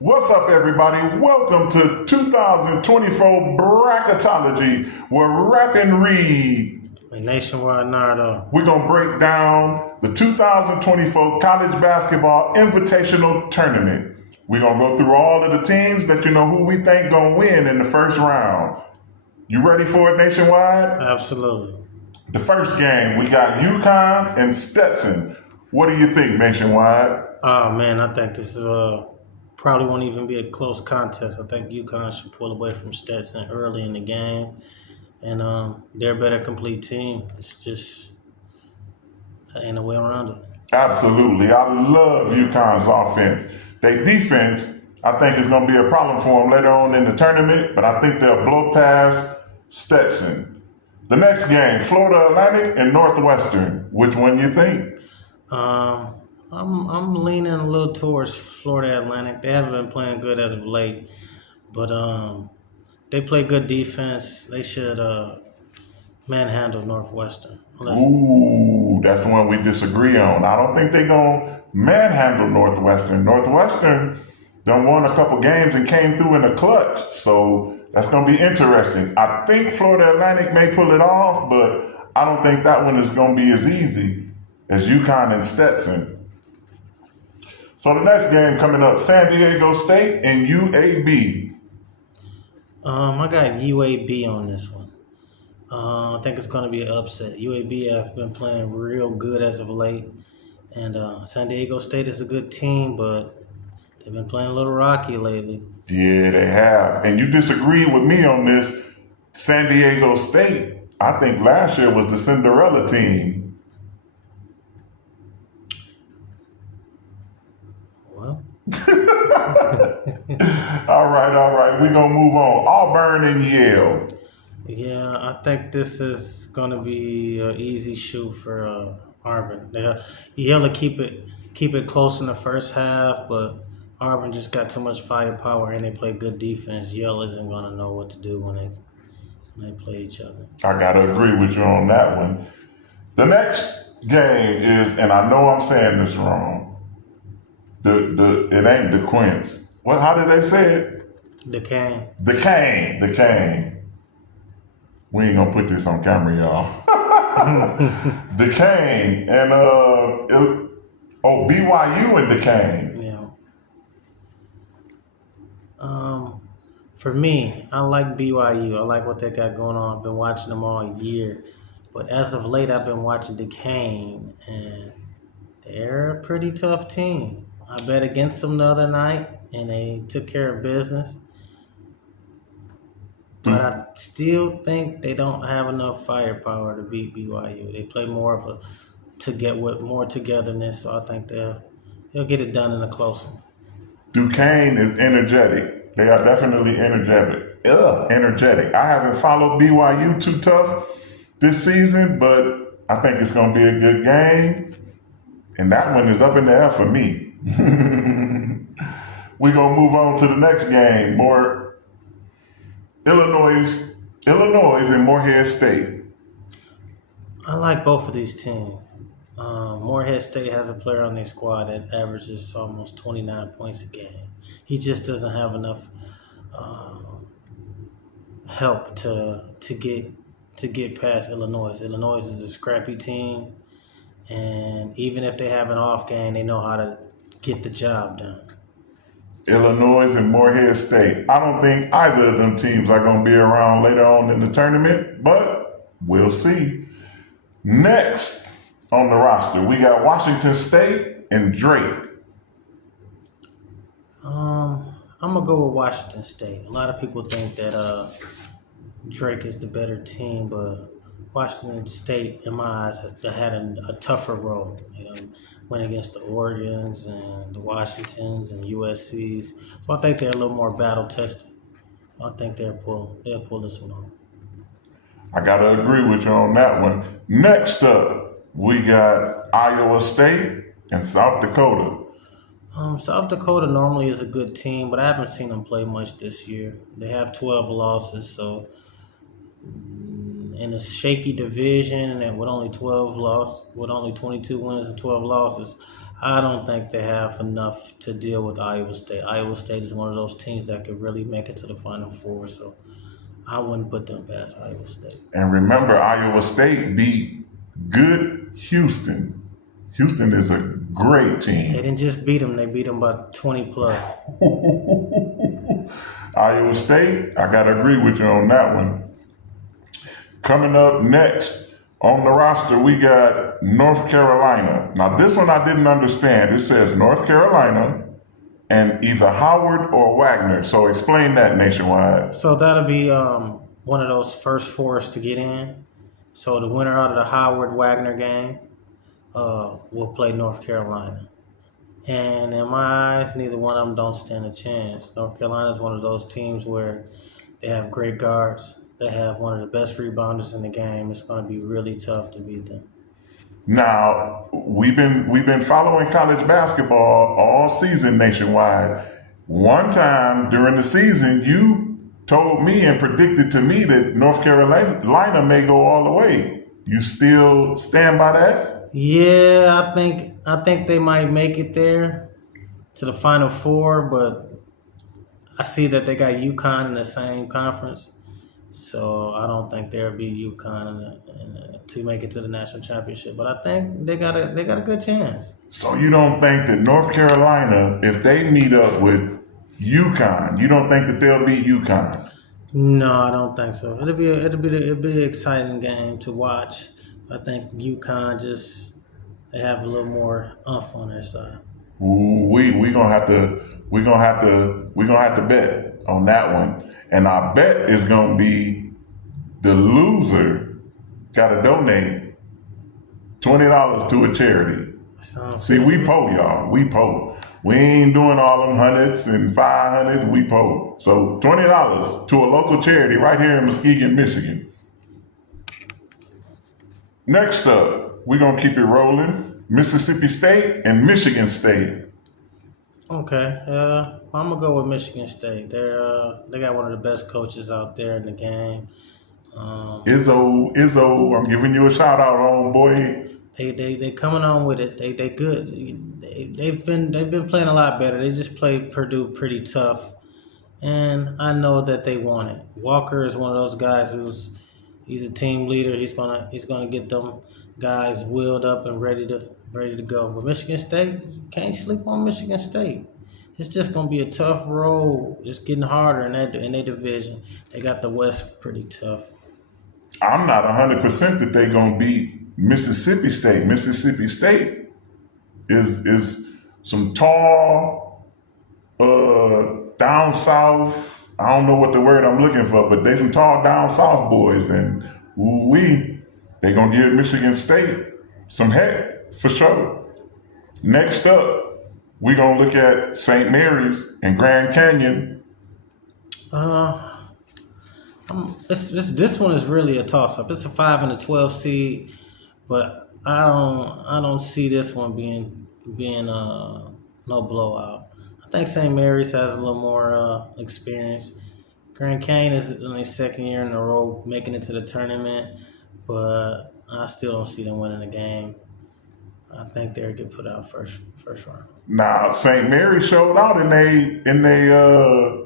What's up, everybody? Welcome to 2024 Bracketology. We're rapping Reed. Nationwide Nardo. We're going to break down the 2024 College Basketball Invitational Tournament. We're going to go through all of the teams, let you know who we think going to win in the first round. You ready for it, Nationwide? Absolutely. The first game, we got UConn and Stetson. What do you think, Nationwide? Oh, man, I think this is probably won't even be a close contest. I think UConn should pull away from Stetson early in the game. And they're a better complete team. It's just ain't a way around it. Absolutely. I love UConn's offense. Their defense, I think, is going to be a problem for them later on in the tournament, but I think they'll blow past Stetson. The next game, Florida Atlantic and Northwestern. Which one you think? I'm leaning a little towards Florida Atlantic. They haven't been playing good as of late, but they play good defense. They should manhandle Northwestern. Ooh, that's the one we disagree on. I don't think they're going to manhandle Northwestern. Northwestern done won a couple games and came through in the clutch, so that's going to be interesting. I think Florida Atlantic may pull it off, but I don't think that one is going to be as easy as UConn and Stetson. So the next game coming up, San Diego State and UAB. I got UAB on this one. I think it's going to be an upset. UAB have been playing real good as of late, and San Diego State is a good team, but they've been playing a little rocky lately. Yeah, they have. And you disagree with me on this. San Diego State, I think last year was the Cinderella team. Well. All right. We're going to move on. Auburn and Yale. Yeah, I think this is going to be an easy shoot for Auburn. Yale will keep it close in the first half, but Auburn just got too much firepower and they play good defense. Yale isn't going to know what to do when they play each other. I got to agree with you on that one. The next game is, and I know I'm saying this wrong, it ain't the Quince. What? How did they say it? The Cane. The Cane. We ain't gonna put this on camera, y'all. The Cane and BYU and the Cane. Yeah. For me, I like BYU. I like what they got going on. I've been watching them all year, but as of late, I've been watching the Cane, and they're a pretty tough team. I bet against them the other night, and they took care of business. But I still think they don't have enough firepower to beat BYU. They play more of more togetherness, so I think they'll get it done in a close one. Duquesne is energetic. They are definitely energetic. I haven't followed BYU too tough this season, but I think it's going to be a good game. And that one is up in the air for me. We're going to move on to the next game. More Illinois and Morehead State. I like both of these teams. Morehead State has a player on their squad that averages almost 29 points a game. He just doesn't have enough help to get past Illinois. Illinois is a scrappy team, and even if they have an off game, they know how to get the job done. Illinois and Morehead State. I don't think either of them teams are going to be around later on in the tournament, but we'll see. Next on the roster, we got Washington State and Drake. I'm going to go with Washington State. A lot of people think that Drake is the better team, but Washington State, in my eyes, has had a tougher road. Went against the Oregons and the Washingtons and USCs. So I think they're a little more battle tested. I think they'll pull this one off. I gotta agree with you on that one. Next up, we got Iowa State and South Dakota. South Dakota normally is a good team, but I haven't seen them play much this year. They have 12 losses, so in a shaky division and with only 22 wins and 12 losses, I don't think they have enough to deal with Iowa State. Iowa State is one of those teams that could really make it to the Final Four, so I wouldn't put them past Iowa State. And remember, Iowa State beat good Houston. Houston is a great They team. didn't just beat them; they beat them by 20 plus. Iowa State, I gotta agree with you on that one. Coming up next on the roster, we got North Carolina. Now, this one I didn't understand. It says North Carolina and either Howard or Wagner. So explain that, Nationwide. So that'll be one of those first fours to get in. So the winner out of the Howard Wagner game will play North Carolina. And in my eyes, neither one of them don't stand a chance. North Carolina is one of those teams where they have great guards. They have one of the best rebounders in the game. It's going to be really tough to beat them. Now, we've been following college basketball all season, Nationwide. One time during the season, you told me and predicted to me that North Carolina may go all the way. You still stand by that? Yeah, I think they might make it there to the Final Four, but I see that they got UConn in the same conference. So I don't think they'll beat UConn to make it to the national championship. But I think they got a good chance. So you don't think that North Carolina, if they meet up with UConn, you don't think that they'll beat UConn? No, I don't think so. It'll be an exciting game to watch. I think UConn they have a little more oomph on their side. Ooh, we gonna have to bet on that one. And our bet is going to be the loser got to donate $20 to a charity. See, we po, y'all. We po. We ain't doing all them hundreds and 500. We po. So $20 to a local charity right here in Muskegon, Michigan. Next up, we're going to keep it rolling. Mississippi State and Michigan State. Okay, I'm gonna go with Michigan State. They got one of the best coaches out there in the game. Izzo, I'm giving you a shout out, on boy. They coming on with it. They good. They've been playing a lot better. They just played Purdue pretty tough, and I know that they want it. Walker is one of those guys he's a team leader. He's gonna get them guys willed up and ready to go. But Michigan State, can't sleep on Michigan State. It's just gonna be a tough road. It's getting harder in their division. They got the West pretty tough. I'm not 100% that they're gonna beat Mississippi State. Mississippi State is some tall, down south. I don't know what the word I'm looking for, but they some tall down south boys, and they gonna give Michigan State some heck for sure. Next up, we gonna look at St. Mary's and Grand Canyon. This one is really a toss up. It's a 5 and a 12 seed, but I don't see this one being no blowout. I think St. Mary's has a little more experience. Grand Canyon is in their second year in a row making it to the tournament, but I still don't see them winning the game. I think they'll get put out first round. Now, St. Mary's showed out in a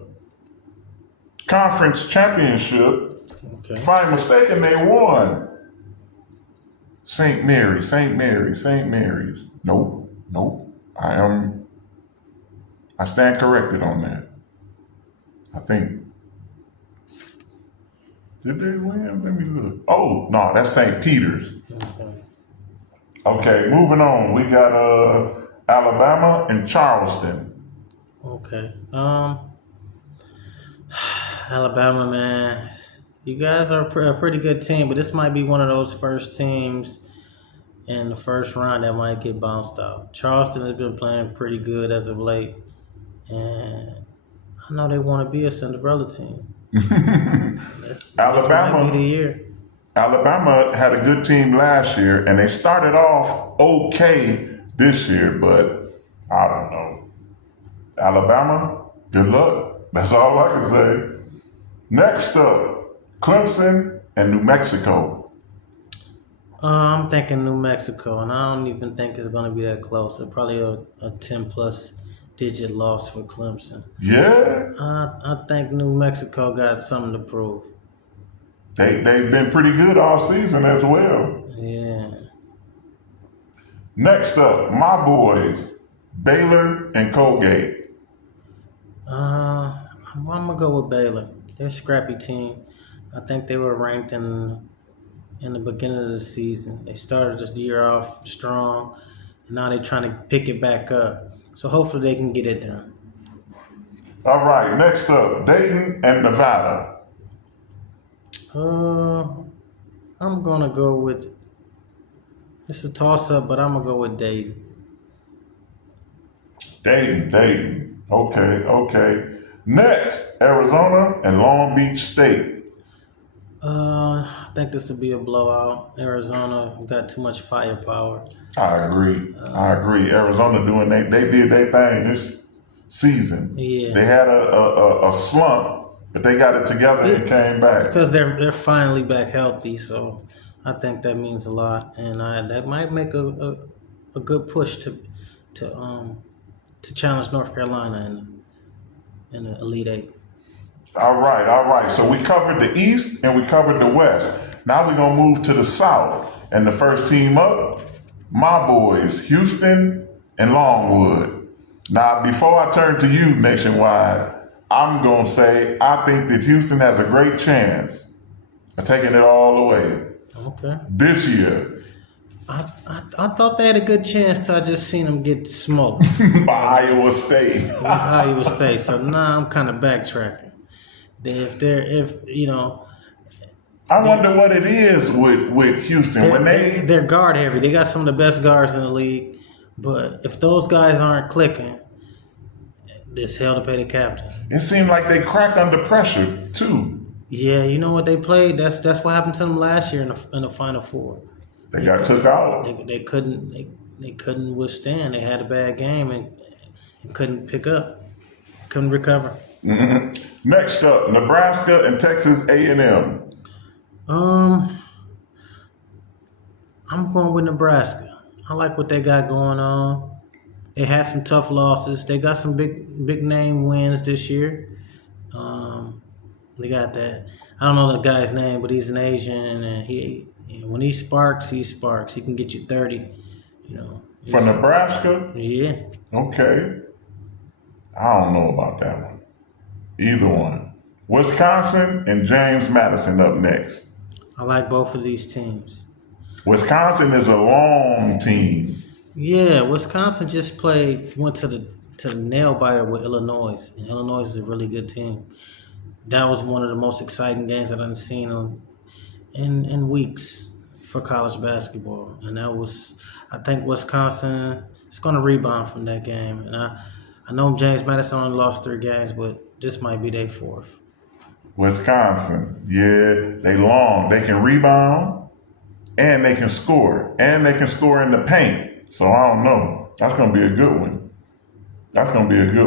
conference championship. Okay. If I'm mistaken, they won. St. Mary's. Nope. I stand corrected on that. I think. Did they win? Let me look. Oh, no, that's St. Peter's. Okay, moving on. We got Alabama and Charleston. Okay. Alabama, man. You guys are a pretty good team, but this might be one of those first teams in the first round that might get bounced out. Charleston has been playing pretty good as of late, and I know they want to be a Cinderella team. This might be the year. Alabama had a good team last year, and they started off okay this year, but I don't know. Alabama, good luck. That's all I can say. Next up, Clemson and New Mexico. I'm thinking New Mexico, and I don't even think it's going to be that close. It's probably a 10-plus digit loss for Clemson. Yeah, I think New Mexico got something to prove. they've been pretty good all season as well. Yeah. Next up, my boys, Baylor and Colgate. I'm gonna go with Baylor. They're a scrappy team. I think they were ranked in the beginning of the season. They started this year off strong, and now they're trying to pick it back up. So hopefully they can get it done. All right, next up, Dayton and Nevada. I'm gonna go with. It's a toss up, but I'm gonna go with Dayton. Dayton. Okay. Next, Arizona and Long Beach State. I think this will be a blowout. Arizona got too much firepower. I agree. Arizona they did their thing this season. Yeah. They had a slump, but they got it together and came back. Because they're finally back healthy, so I think that means a lot, and that might make a good push to challenge North Carolina in the Elite Eight. All right. So we covered the East and we covered the West. Now we're going to move to the South. And the first team up, my boys, Houston and Longwood. Now, before I turn to you, Nationwide, I'm going to say I think that Houston has a great chance of taking it all the way Okay. this year I thought they had a good chance till I just seen them get smoked by Iowa State. against Iowa State. So now I'm kind of backtracking. If you know, I wonder what it is with Houston when they're guard heavy. They got some of the best guards in the league, but if those guys aren't clicking, it's hell to pay the captain. It seemed like they crack under pressure too. Yeah, you know what they played. That's what happened to them last year in the Final Four. They got took out. They couldn't withstand. They had a bad game and couldn't pick up, couldn't recover. Mm-hmm. Next up, Nebraska and Texas A&M. I'm going with Nebraska. I like what they got going on. They had some tough losses. They got some big name wins this year. They got that. I don't know the guy's name, but he's an Asian, and when he sparks, he sparks. He can get you 30. You know. For Nebraska? Yeah. Okay. I don't know about that one. Either one. Wisconsin and James Madison up next. I like both of these teams. Wisconsin is a long team. Yeah, Wisconsin just went to the nail biter with Illinois, and Illinois is a really good team. That was one of the most exciting games that I've seen in weeks for college basketball, and I think Wisconsin is going to rebound from that game, and I know James Madison only lost 3 games, but this might be their 4th. Wisconsin, yeah, they long. They can rebound, and they can score, and they can score in the paint. So I don't know. That's going to be a good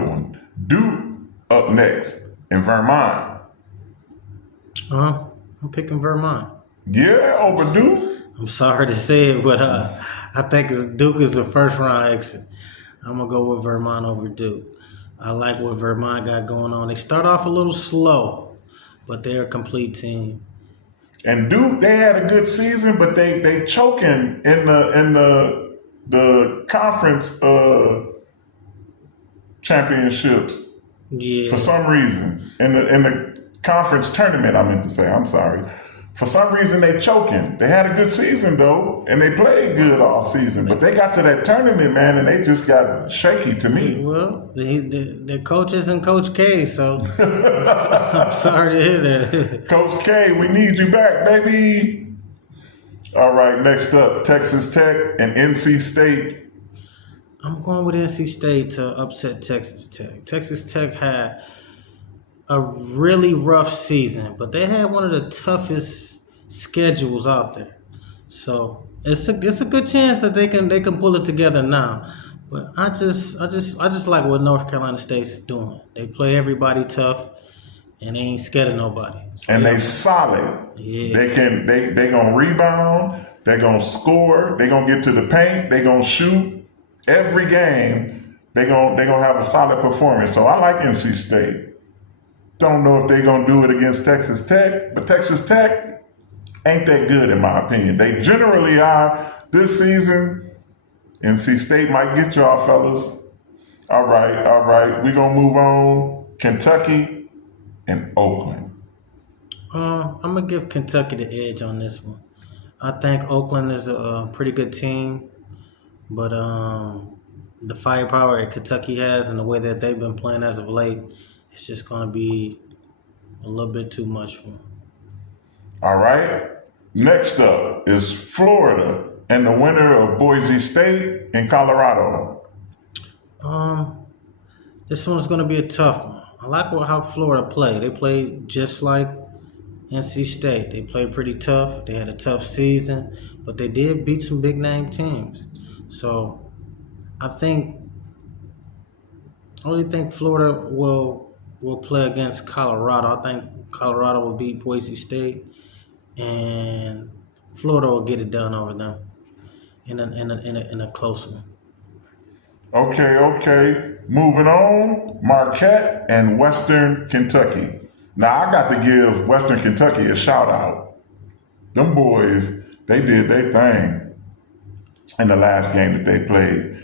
one. Duke up next in Vermont. I'm picking Vermont. Yeah, over Duke. I'm sorry to say it, but I think Duke is the first round exit. I'm going to go with Vermont over Duke. I like what Vermont got going on. They start off a little slow, but they're a complete team. And Duke, they had a good season, but they choking in the conference championships. Yeah. For some reason. In the conference tournament, I meant to say, I'm sorry. For some reason, they choking. They had a good season, though, and they played good all season. But they got to that tournament, man, and they just got shaky to me. Well, the coach isn't Coach K, so I'm sorry to hear that. Coach K, we need you back, baby. All right, next up, Texas Tech and NC State. I'm going with NC State to upset Texas Tech. Texas Tech had a really rough season, but they had one of the toughest schedules out there. So it's a good chance that they can pull it together now. But I just like what North Carolina State's doing. They play everybody tough, and they ain't scared of nobody. So and they solid. Yeah. They gonna rebound. They're going to score. They're going to get to the paint. They're going to shoot. Every game, they're going to have a solid performance. So I like NC State. Don't know if they're going to do it against Texas Tech, but Texas Tech ain't that good in my opinion. They generally are. This season, NC State might get y'all, fellas. All right. We're going to move on. Kentucky and Oakland. I'm going to give Kentucky the edge on this one. I think Oakland is a pretty good team, but the firepower that Kentucky has and the way that they've been playing as of late, it's just going to be a little bit too much for them. All right. Next up is Florida and the winner of Boise State and Colorado. This one's going to be a tough one. I like how Florida played. They played just like NC State. They played pretty tough. They had a tough season, but they did beat some big name teams. So I only think Florida will play against Colorado. I think Colorado will beat Boise State, and Florida will get it done over them in a close one. Okay. Moving on, Marquette and Western Kentucky. Now, I got to give Western Kentucky a shout out. Them boys, they did their thing in the last game that they played.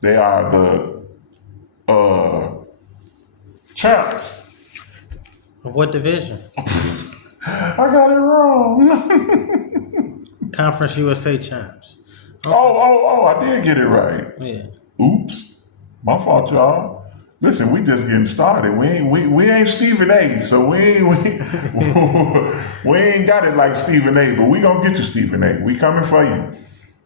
They are the champs. Of what division? I got it wrong. Conference USA champs. Okay. Oh, I did get it right. Yeah. Oops. My fault, y'all. Listen, we just getting started. We ain't Stephen A. So we ain't got it like Stephen A. But we gonna get you, Stephen A. We coming for you.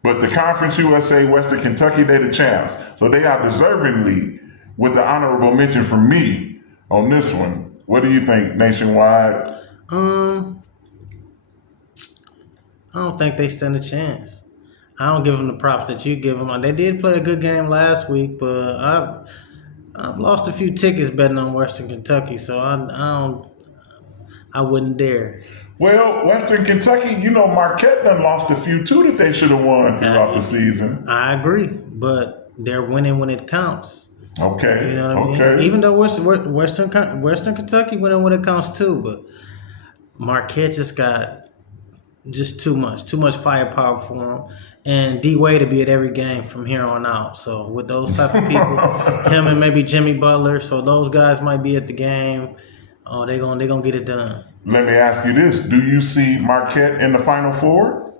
But the Conference USA, Western Kentucky, they the champs. So they are deservingly with the honorable mention from me on this one. What do you think, Nationwide? I don't think they stand a chance. I don't give them the props that you give them. They did play a good game last week, but I've lost a few tickets betting on Western Kentucky, so I wouldn't dare. Well, Western Kentucky, Marquette done lost a few too that they should have won throughout the season. I agree, but they're winning when it counts. Okay. You know what I mean? Even though Western Kentucky winning when it counts too, but Marquette just got too much firepower for them. And D-Wade to be at every game from here on out. So with those type of people, him and maybe Jimmy Butler, so those guys might be at the game. Oh, they gonna get it done. Let me ask you this: do you see Marquette in the Final Four?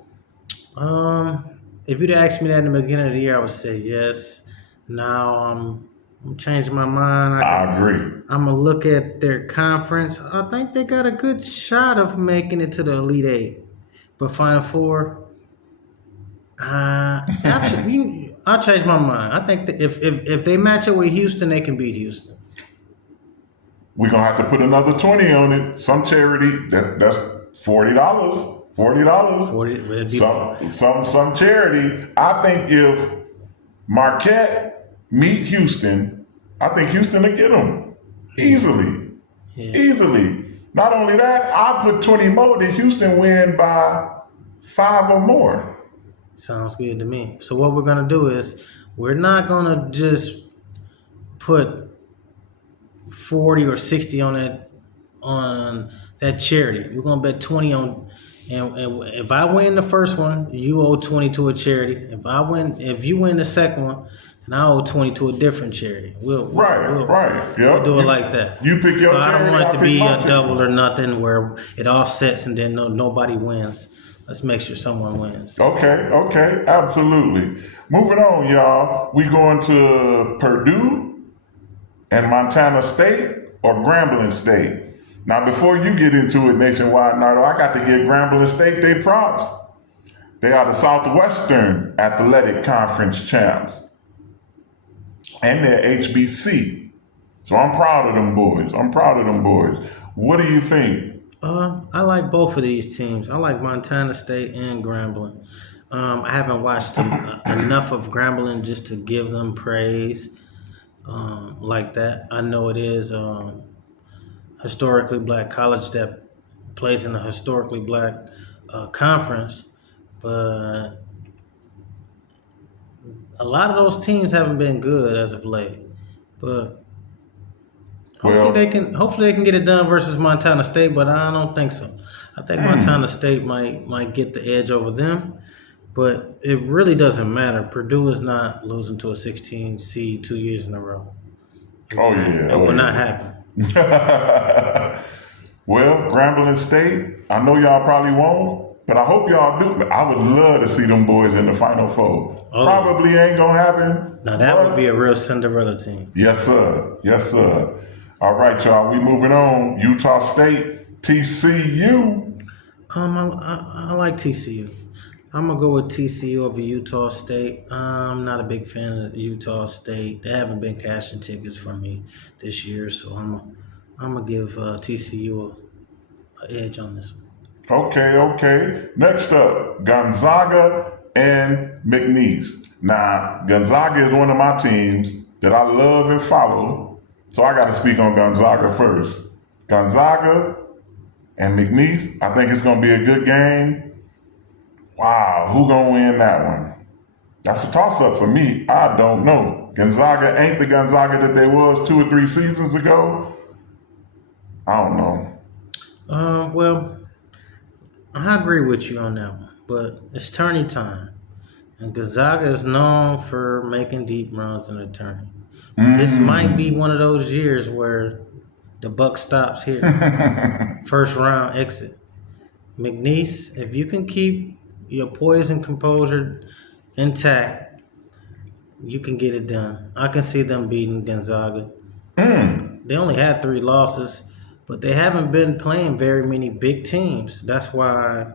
If you'd asked me that in the beginning of the year, I would say yes. Now I'm changing my mind. I agree. I'm gonna look at their conference. I think they got a good shot of making it to the Elite Eight, but Final Four. Absolutely, I'll change my mind. I think that if they match it with Houston, they can beat Houston. We're gonna have to put another 20 on it. Some charity that's $40. Some charity. I think if Marquette meet Houston, I think Houston will get them easily. Yeah. Easily. Not only that, I put 20 more that Houston win by 5 or more. Sounds good to me. So what we're going to do is we're not going to just put 40 or 60 on that charity. We're going to bet 20 on, and if I win the first one, you owe 20 to a charity. If you win the second one, and I owe 20 to a different charity. Right. Yep. We'll do it like that. You pick your charity. I don't want it to be a double or nothing where it offsets and then nobody wins. Let's make sure someone wins. Okay, absolutely. Moving on, y'all. We going to Purdue and Montana State or Grambling State? Now, before you get into it, Nationwide, Nardo, I got to give Grambling State their props. They are the Southwestern Athletic Conference champs. And they're HBC. So I'm proud of them boys. What do you think? I like both of these teams. I like Montana State and Grambling. I haven't watched enough of Grambling just to give them praise like that. I know it is historically black college that plays in a historically black conference, but a lot of those teams haven't been good as of late. But Well, hopefully they can get it done versus Montana State, but I don't think so. I think Montana State might get the edge over them, but it really doesn't matter. Purdue is not losing to a 16 seed 2 years in a row. It will not happen. Well, Grambling State, I know y'all probably won't, but I hope y'all do. I would love to see them boys in the Final Four. Probably ain't gonna happen. Now that would be a real Cinderella team. Yes, sir. Yes, sir. All right, y'all. We moving on. Utah State, TCU. I like TCU. I'm gonna go with TCU over Utah State. I'm not a big fan of Utah State. They haven't been cashing tickets for me this year, so I'm gonna give TCU an edge on this one. Okay. Next up, Gonzaga and McNeese. Now, Gonzaga is one of my teams that I love and follow, so I got to speak on Gonzaga first. Gonzaga and McNeese, I think it's going to be a good game. Wow, who going to win that one? That's a toss-up for me. I don't know. Gonzaga ain't the Gonzaga that they was 2 or 3 seasons ago. I don't know. Well, I agree with you on that one, but it's tourney time. And Gonzaga is known for making deep runs in the tourney. This might be one of those years where the buck stops here. First round exit. McNeese, if you can keep your poise and composure intact, you can get it done. I can see them beating Gonzaga. They only had 3 losses, but they haven't been playing very many big teams. That's why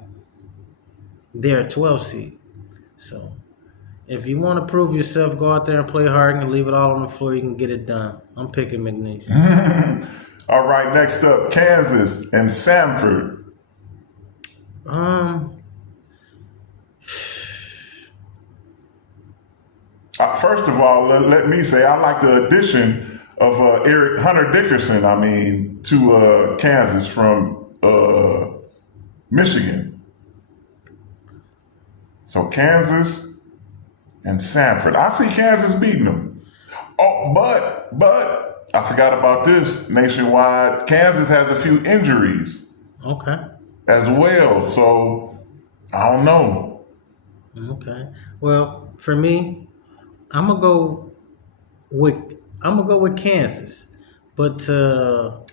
they're a 12 seed. So if you want to prove yourself, go out there and play hard and leave it all on the floor. You can get it done. I'm picking McNeese. All right, next up, Kansas and Samford. First of all, let me say I like the addition of Eric Hunter Dickerson. To Kansas from Michigan. So Kansas and Samford. I see Kansas beating them. Oh, but I forgot about this nationwide. Kansas has a few injuries. Okay. As well, so I don't know. Okay. Well, for me, I'm gonna go with Kansas, but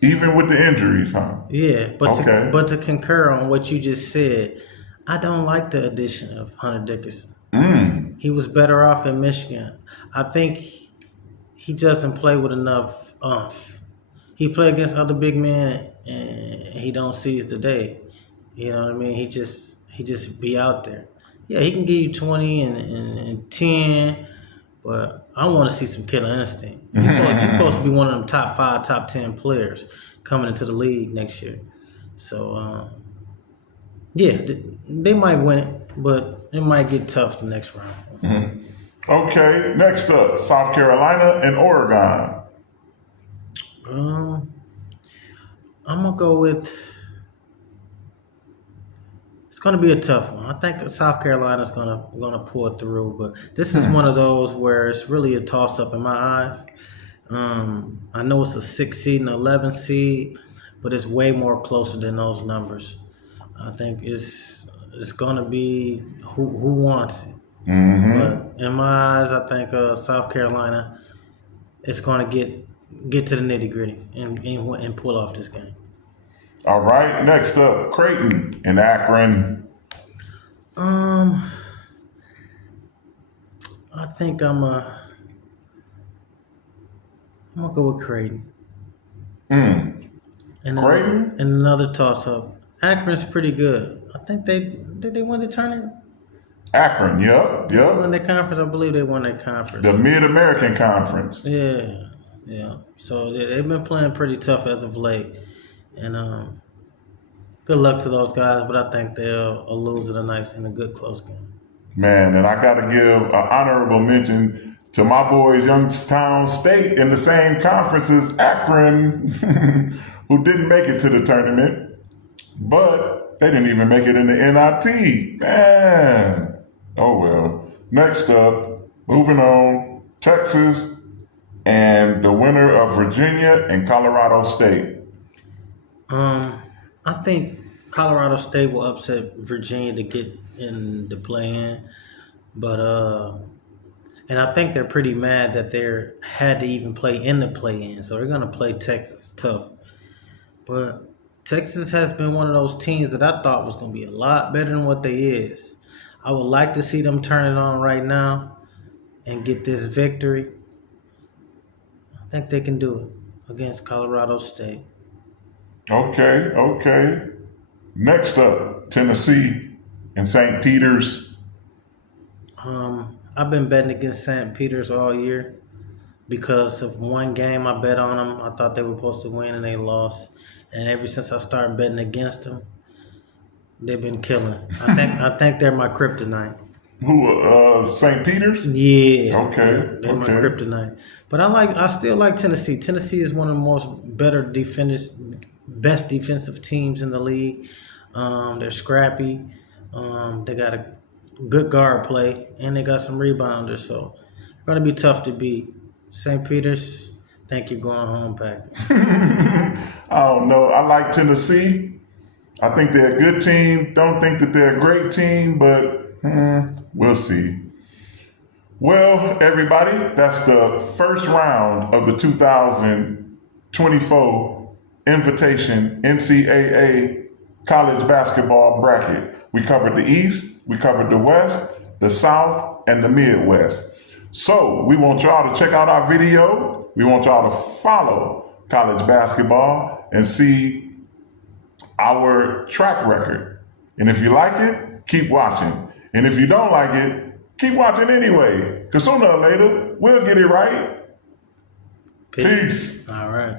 even with the injuries, huh? Yeah, but to concur on what you just said, I don't like the addition of Hunter Dickerson. He was better off in Michigan. I think he doesn't play with enough oomph. He play against other big men and he don't seize the day. You know what I mean? He just be out there. Yeah, he can give you 20 and 10, but I want to see some killer instinct. You're supposed to be one of them top 5, top 10 players coming into the league next year. So, yeah, they might win it, but it might get tough the next round. Okay, next up, South Carolina and Oregon. I'm gonna go with. It's gonna be a tough one. I think South Carolina's gonna pull it through, but this is one of those where it's really a toss up in my eyes. I know it's a 6 seed and 11 seed, but it's way more closer than those numbers. I think it's gonna be who wants it. But in my eyes, I think South Carolina is gonna get to the nitty gritty and pull off this game. All right, next up, Creighton and Akron. I think I'm gonna go with Creighton. And Creighton? And another toss up. Akron's pretty good. I think did they win the tournament? Akron, yep. They won their conference. I believe they won their conference. The Mid-American Conference. Yeah. So they've been playing pretty tough as of late. And good luck to those guys, but I think they'll lose it in a good close game. Man, and I got to give an honorable mention to my boys, Youngstown State, in the same conference as Akron, who didn't make it to the tournament, but They didn't even make it in the NIT. Man. Oh well. Next up, moving on, Texas and the winner of Virginia and Colorado State. I think Colorado State will upset Virginia to get in the play-in, but and I think they're pretty mad that they had to even play in the play-in, so they're gonna play Texas tough. But Texas has been one of those teams that I thought was gonna be a lot better than what they is. I would like to see them turn it on right now and get this victory. I think they can do it against Colorado State. Okay. Next up, Tennessee and St. Peter's. I've been betting against St. Peter's all year because of one game I bet on them. I thought they were supposed to win and they lost. And ever since I started betting against them, they've been killing. I think they're my kryptonite. Who? St. Peter's. Yeah. Okay. They're my kryptonite. But I still like Tennessee. Tennessee is one of the best defensive teams in the league. They're scrappy. They got a good guard play, and they got some rebounders. So it's going to be tough to beat. St. Peter's, think you're going home, Pack. I don't know. I like Tennessee. I think they're a good team. Don't think that they're a great team, but we'll see. Well, everybody, that's the first round of the 2024 Invitation NCAA College Basketball Bracket. We covered the East, we covered the West, the South, and the Midwest. So we want y'all to check out our video. We want y'all to follow college basketball and see our track record. And if you like it, keep watching. And if you don't like it, keep watching anyway. Because sooner or later, we'll get it right. Peace. All right.